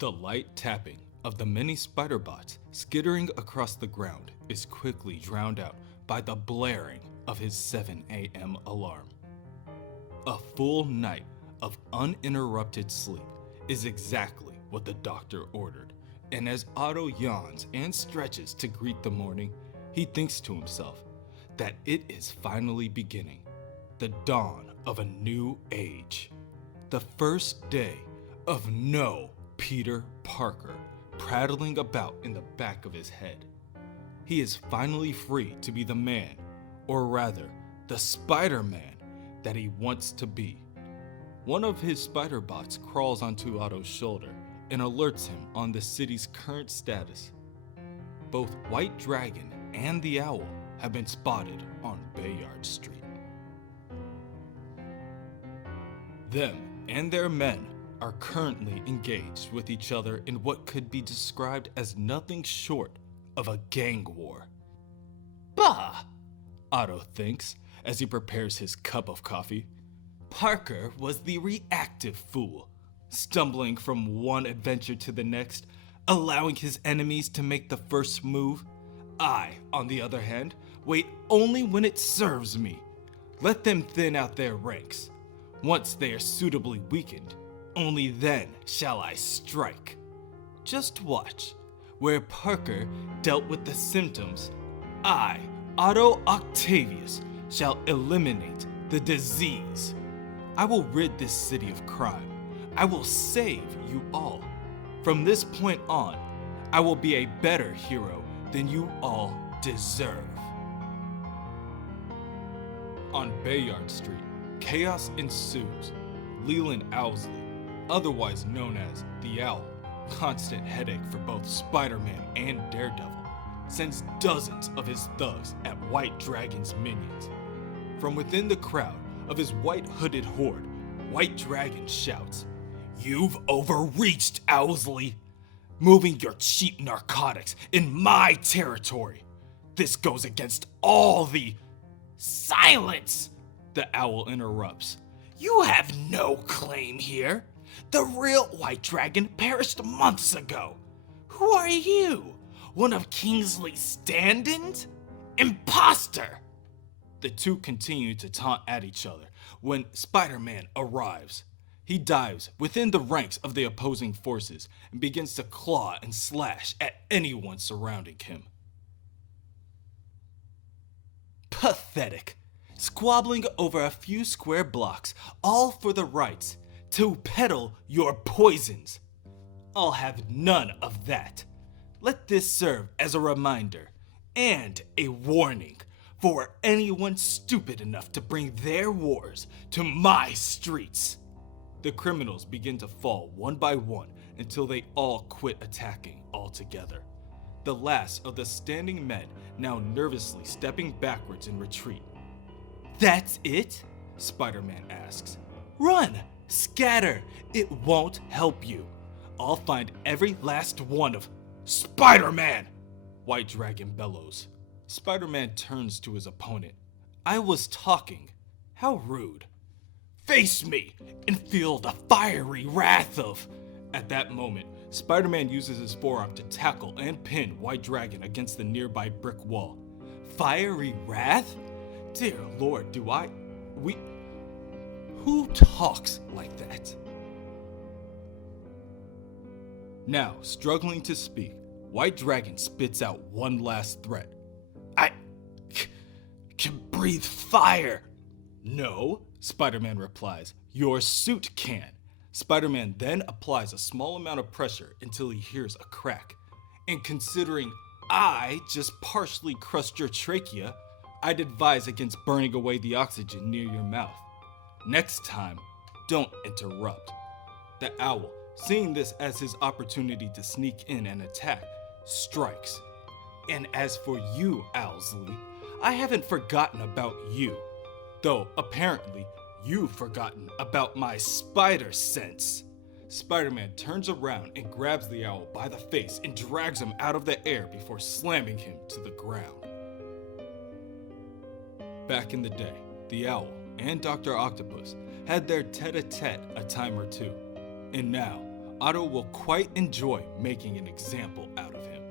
The light tapping of the many spider bots skittering across the ground is quickly drowned out by the blaring of his 7 a.m. alarm. A full night of uninterrupted sleep is exactly what the doctor ordered, and as Otto yawns and stretches to greet the morning, he thinks to himself that it is finally beginning, the dawn of a new age, the first day of no Peter Parker prattling about in the back of his head. He is finally free to be the man, or rather, the Spider-Man that he wants to be. One of his spider bots crawls onto Otto's shoulder and alerts him on the city's current status. Both White Dragon and the Owl have been spotted on Bayard Street. Them and their men are currently engaged with each other in what could be described as nothing short of a gang war. Bah! Otto thinks as he prepares his cup of coffee. Parker was the reactive fool, stumbling from one adventure to the next, allowing his enemies to make the first move. I, on the other hand, wait only when it serves me. Let them thin out their ranks. Once they are suitably weakened, only then shall I strike. Just watch. Where Parker dealt with the symptoms, I, Otto Octavius, shall eliminate the disease. I will rid this city of crime. I will save you all. From this point on, I will be a better hero than you all deserve. On Bayard Street, chaos ensues. Leland Owsley, otherwise known as the Owl, constant headache for both Spider-Man and Daredevil, sends dozens of his thugs at White Dragon's minions. From within the crowd of his white hooded horde, White Dragon shouts, "You've overreached, Owsley! Moving your cheap narcotics in my territory! This goes against all the—" "Silence!" the Owl interrupts. "You have no claim here. The real White Dragon perished months ago. Who are you? One of Kingsley's stand-ins? Imposter!" The two continue to taunt at each other when Spider-Man arrives. He dives within the ranks of the opposing forces and begins to claw and slash at anyone surrounding him. Pathetic. Squabbling over a few square blocks, all for the rights to peddle your poisons. I'll have none of that. Let this serve as a reminder and a warning for anyone stupid enough to bring their wars to my streets. The criminals begin to fall one by one until they all quit attacking altogether. The last of the standing men now nervously stepping backwards in retreat. "That's it?" Spider-Man asks. "Run! Scatter! It won't help you. I'll find every last one of—" "Spider-Man!" White Dragon bellows. Spider-Man turns to his opponent. "I was talking. How rude. Face me and feel the fiery wrath of—" At that moment, Spider-Man uses his forearm to tackle and pin White Dragon against the nearby brick wall. Fiery wrath? Dear Lord, who talks like that? Now, struggling to speak, White Dragon spits out one last threat. "I can breathe fire." "No," Spider-Man replies. "Your suit can." Spider-Man then applies a small amount of pressure until he hears a crack. And considering I just partially crushed your trachea, I'd advise against burning away the oxygen near your mouth. Next time, don't interrupt. The Owl, seeing this as his opportunity to sneak in and attack, strikes. And as for you, Owsley, I haven't forgotten about you. Though apparently, you've forgotten about my spider sense. Spider-Man turns around and grabs the Owl by the face and drags him out of the air before slamming him to the ground. Back in the day, the Owl and Dr. Octopus had their tete-a-tete a time or two. And now, Otto will quite enjoy making an example out of him.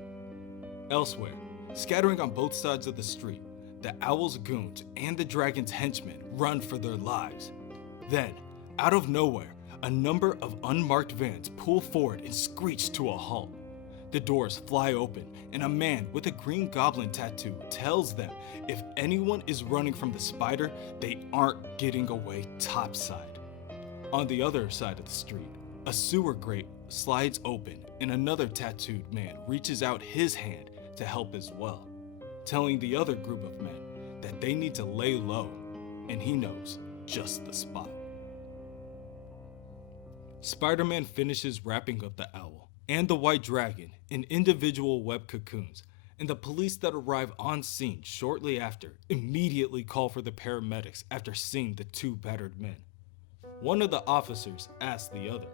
Elsewhere, scattering on both sides of the street, the owl's goons and the dragon's henchmen run for their lives. Then, out of nowhere, a number of unmarked vans pull forward and screech to a halt. The doors fly open, and a man with a green goblin tattoo tells them if anyone is running from the spider, they aren't getting away topside. On the other side of the street, a sewer grate slides open, and another tattooed man reaches out his hand to help as well, telling the other group of men that they need to lay low, and he knows just the spot. Spider-Man finishes wrapping up the owl and the white dragon in individual web cocoons, and the police that arrive on scene shortly after immediately call for the paramedics after seeing the two battered men. One of the officers asks the other,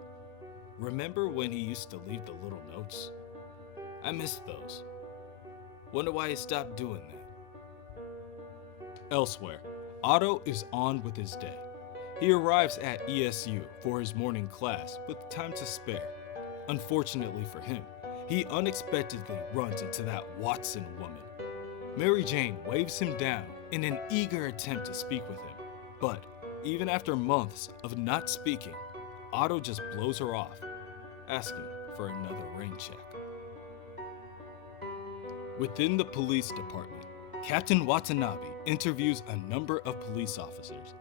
"Remember when he used to leave the little notes? I miss those. Wonder why he stopped doing that." Elsewhere, Otto is on with his day. He arrives at ESU for his morning class with time to spare. Unfortunately for him, he unexpectedly runs into that Watson woman. Mary Jane waves him down in an eager attempt to speak with him, but even after months of not speaking, Otto just blows her off, asking for another rain check. Within the police department, Captain Watanabe interviews a number of police officers.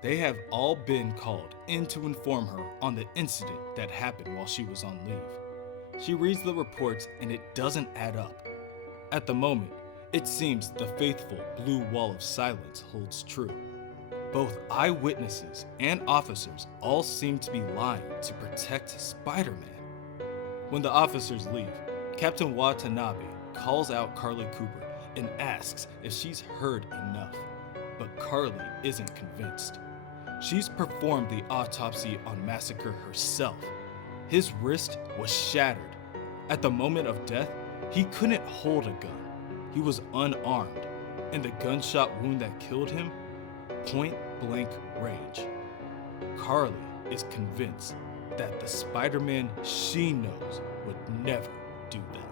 They have all been called in to inform her on the incident that happened while she was on leave. She reads the reports and it doesn't add up. At the moment, it seems the faithful blue wall of silence holds true. Both eyewitnesses and officers all seem to be lying to protect Spider-Man. When the officers leave, Captain Watanabe calls out Carly Cooper and asks if she's heard enough, but Carly isn't convinced. She's performed the autopsy on Massacre herself. His wrist was shattered. At the moment of death, he couldn't hold a gun. He was unarmed, and the gunshot wound that killed him, point blank range. Carly is convinced that the Spider-Man she knows would never do that.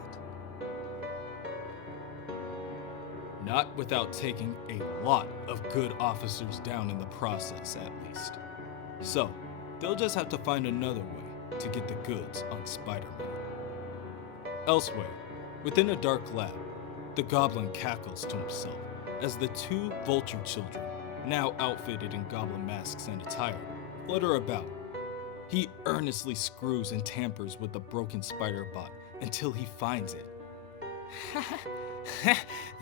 Not without taking a lot of good officers down in the process, at least. So, they'll just have to find another way to get the goods on Spider-Man. Elsewhere, within a dark lab, the Goblin cackles to himself as the two vulture children, now outfitted in goblin masks and attire, flutter about. He earnestly screws and tampers with the broken spider bot until he finds it.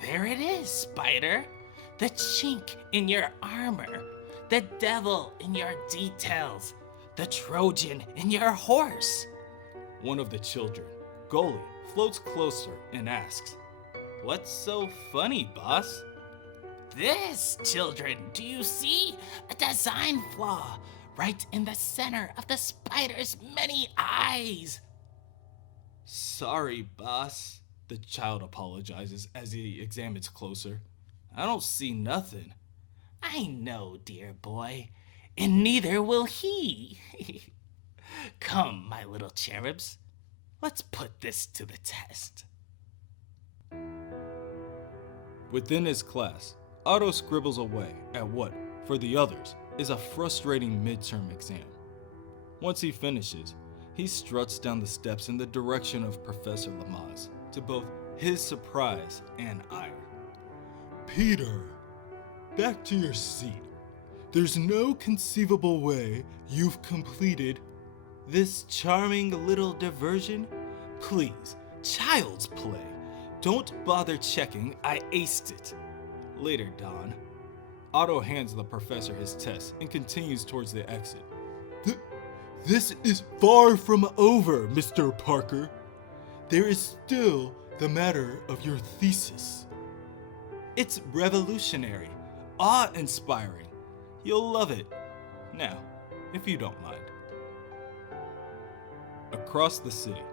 There it is, Spider. The chink in your armor. The devil in your details. The Trojan in your horse. One of the children, Goalie, floats closer and asks, "What's so funny, boss?" This, children, do you see? A design flaw right in the center of the spider's many eyes. "Sorry, boss," the child apologizes as he examines closer. "I don't see nothing." I know, dear boy, and neither will he. Come, my little cherubs, let's put this to the test. Within his class, Otto scribbles away at what, for the others, is a frustrating midterm exam. Once he finishes, he struts down the steps in the direction of Professor Lamaze, to both his surprise and ire. "Peter, back to your seat. There's no conceivable way you've completed this charming little diversion. Please, child's play. Don't bother checking, I aced it." Later, Don. Otto hands the professor his test and continues towards the exit. This is far from over, Mr. Parker. There is still the matter of your thesis. It's revolutionary, awe-inspiring. You'll love it. Now, if you don't mind. Across the city,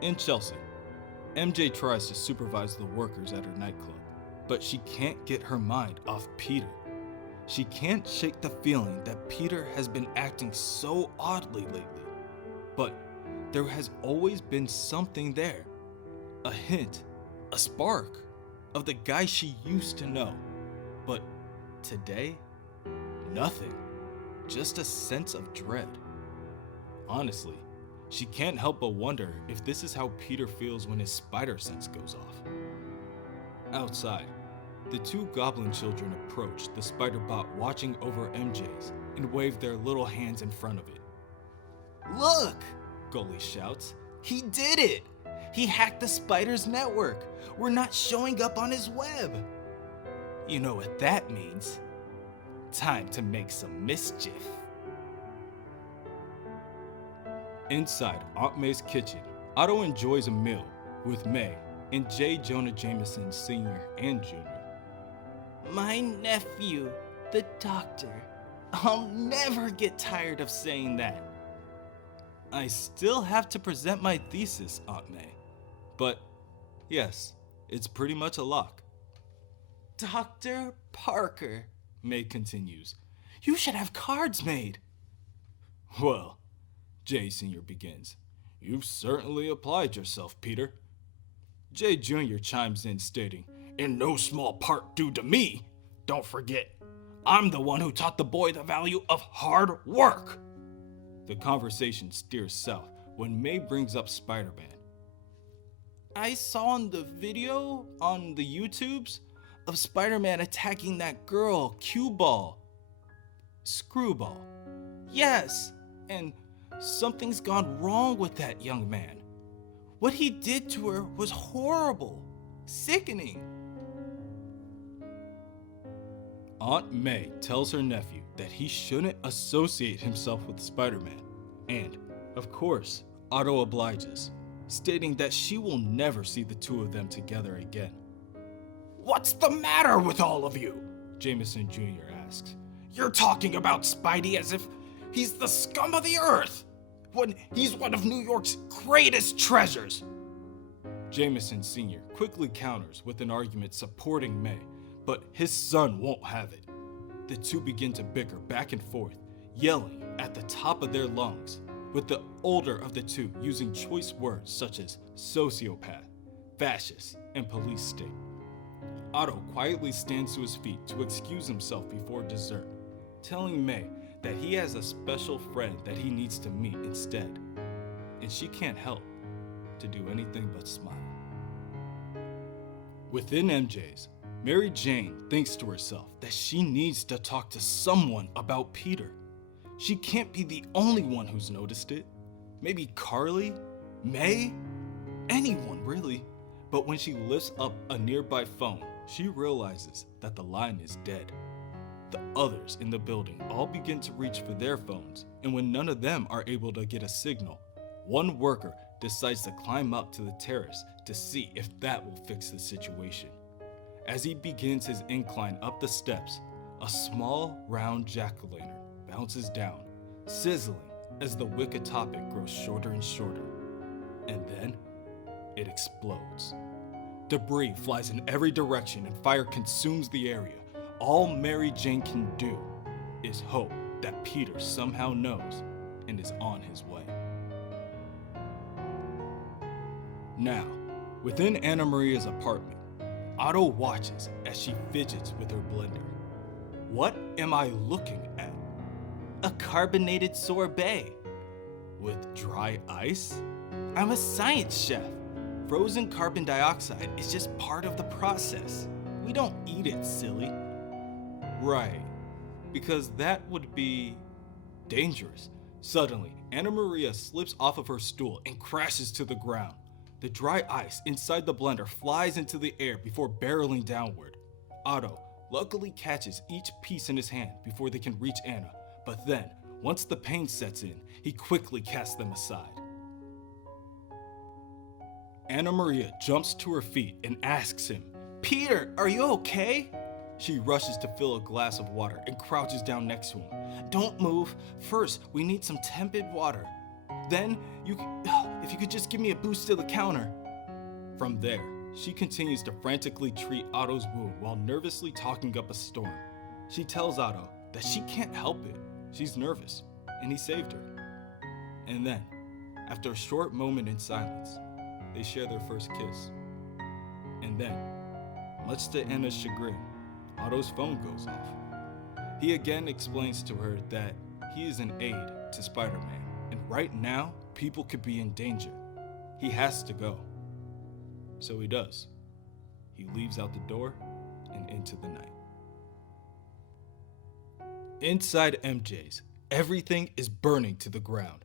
in Chelsea, MJ tries to supervise the workers at her nightclub, but she can't get her mind off Peter. She can't shake the feeling that Peter has been acting so oddly lately. But there has always been something there. A hint, a spark, of the guy she used to know. But today, nothing. Just a sense of dread. Honestly, she can't help but wonder if this is how Peter feels when his spider sense goes off. Outside, the two goblin children approach the spider bot watching over MJ's and wave their little hands in front of it. Look! Gully shouts. He did it! He hacked the spider's network. We're not showing up on his web. You know what that means. Time to make some mischief. Inside Aunt May's kitchen, Otto enjoys a meal with May and J. Jonah Jameson Sr. and Jr. My nephew, the doctor. I'll never get tired of saying that. I still have to present my thesis, Aunt May. But yes, it's pretty much a lock. Dr. Parker, May continues. You should have cards made. Well, J. Sr. begins. You've certainly applied yourself, Peter. J. Jr. chimes in stating, in no small part due to me. Don't forget, I'm the one who taught the boy the value of hard work. The conversation steers south when May brings up Spider-Man. I saw on the video on the YouTubes of Spider-Man attacking that girl, Q-Ball. Screwball. Yes, and something's gone wrong with that young man. What he did to her was horrible, sickening. Aunt May tells her nephew that he shouldn't associate himself with Spider-Man, and, of course, Otto obliges, stating that she will never see the two of them together again. What's the matter with all of you? Jameson Jr. asks. You're talking about Spidey as if he's the scum of the earth, when he's one of New York's greatest treasures. Jameson Sr. quickly counters with an argument supporting May, but his son won't have it. The two begin to bicker back and forth, yelling at the top of their lungs, with the older of the two using choice words such as sociopath, fascist, and police state. Otto quietly stands to his feet to excuse himself before dessert, telling May that he has a special friend that he needs to meet instead, and she can't help to do anything but smile. Within MJ's, Mary Jane thinks to herself that she needs to talk to someone about Peter. She can't be the only one who's noticed it. Maybe Carly? May? Anyone, really. But when she lifts up a nearby phone, she realizes that the line is dead. The others in the building all begin to reach for their phones, and when none of them are able to get a signal, one worker decides to climb up to the terrace to see if that will fix the situation. As he begins his incline up the steps, a small, round jack-o'-lantern bounces down, sizzling as the wick atop it grows shorter and shorter. And then, it explodes. Debris flies in every direction and fire consumes the area. All Mary Jane can do is hope that Peter somehow knows and is on his way. Now, within Anna Maria's apartment, Otto watches as she fidgets with her blender. What am I looking at? A carbonated sorbet. With dry ice? I'm a science chef. Frozen carbon dioxide is just part of the process. We don't eat it, silly. Right, because that would be dangerous. Suddenly, Anna Maria slips off of her stool and crashes to the ground. The dry ice inside the blender flies into the air before barreling downward. Otto luckily catches each piece in his hand before they can reach Anna, but then, once the pain sets in, he quickly casts them aside. Anna Maria jumps to her feet and asks him, Peter, are you okay? She rushes to fill a glass of water and crouches down next to him. Don't move. First, we need some tepid water. Then, if you could just give me a boost to the counter. From there, she continues to frantically treat Otto's wound while nervously talking up a storm. She tells Otto that she can't help it. She's nervous, and he saved her. And then, After a short moment in silence, they share their first kiss. And then, much to Anna's chagrin, Otto's phone goes off. He again explains to her that he is an aide to Spider-Man, and right now, people could be in danger. He has to go. So he does. He leaves out the door and into the night. Inside MJ's, everything is burning to the ground.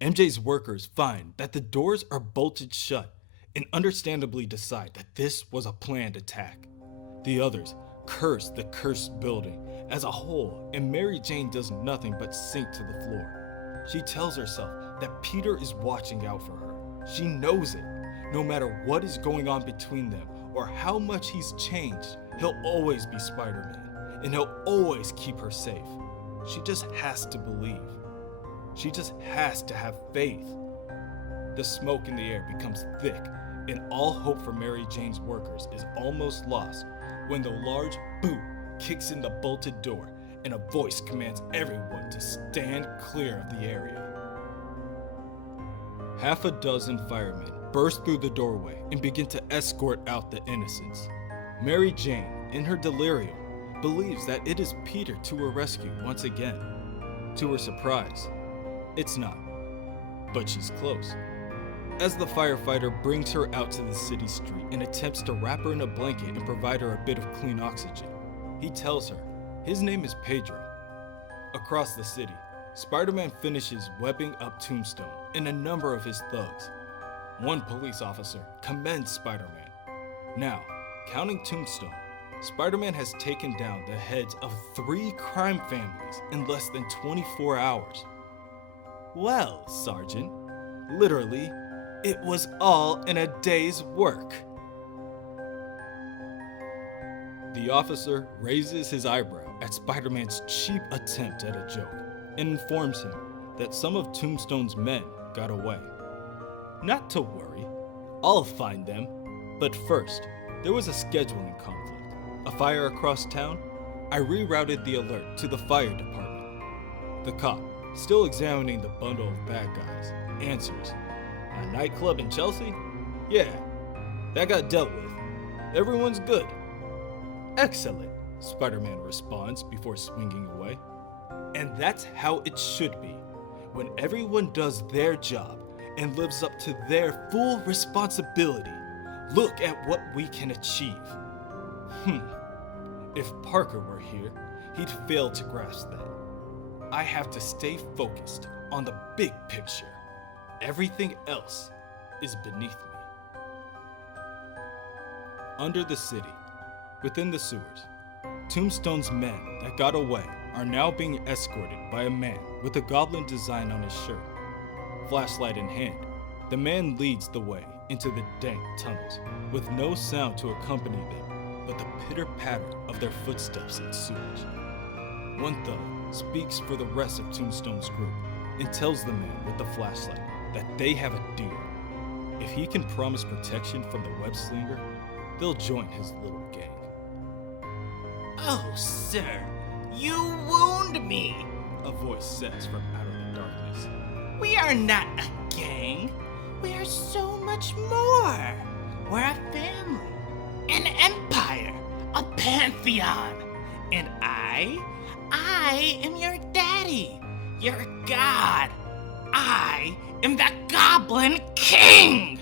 MJ's workers find that the doors are bolted shut and understandably decide that this was a planned attack. The others curse the cursed building as a whole, and Mary Jane does nothing but sink to the floor. She tells herself that Peter is watching out for her. She knows it. No matter what is going on between them or how much he's changed, he'll always be Spider-Man, and he'll always keep her safe. She just has to believe. She just has to have faith. The smoke in the air becomes thick, and all hope for Mary Jane's workers is almost lost when the large boot kicks in the bolted door and a voice commands everyone to stand clear of the area. Half a dozen firemen burst through the doorway and begin to escort out the innocents. Mary Jane, in her delirium, believes that it is Peter to her rescue once again. To her surprise, it's not, but she's close. As the firefighter brings her out to the city street and attempts to wrap her in a blanket and provide her a bit of clean oxygen, he tells her his name is Pedro. Across the city, Spider-Man finishes webbing up Tombstone and a number of his thugs. One police officer commends Spider-Man. Now, counting Tombstone, Spider-Man has taken down the heads of 3 crime families in less than 24 hours. Well, Sergeant, literally, it was all in a day's work. The officer raises his eyebrow at Spider-Man's cheap attempt at a joke and informs him that some of Tombstone's men got away. Not to worry, I'll find them. But first, there was a scheduling conflict. A fire across town? I rerouted the alert to the fire department. The cop, still examining the bundle of bad guys, answers, "A nightclub in Chelsea? Yeah, that got dealt with. Everyone's good." "Excellent," Spider-Man responds before swinging away. And that's how it should be, when everyone does their job and lives up to their full responsibility. Look at what we can achieve. If Parker were here, he'd fail to grasp that. I have to stay focused on the big picture. Everything else is beneath me. Under the city, within the sewers, Tombstone's men that got away are now being escorted by a man with a goblin design on his shirt. Flashlight in hand, the man leads the way into the dank tunnels, with no sound to accompany them but the pitter-patter of their footsteps in sewage. One thug speaks for the rest of Tombstone's group and tells the man with the flashlight that they have a deal. If he can promise protection from the web slinger, they'll join his little gang. "Oh, sir, you wound me," A voice says from out of the darkness. "We are not a gang. We are so much more. We're a family, an empire, a pantheon. And I am your daddy, your god. I am the Goblin King."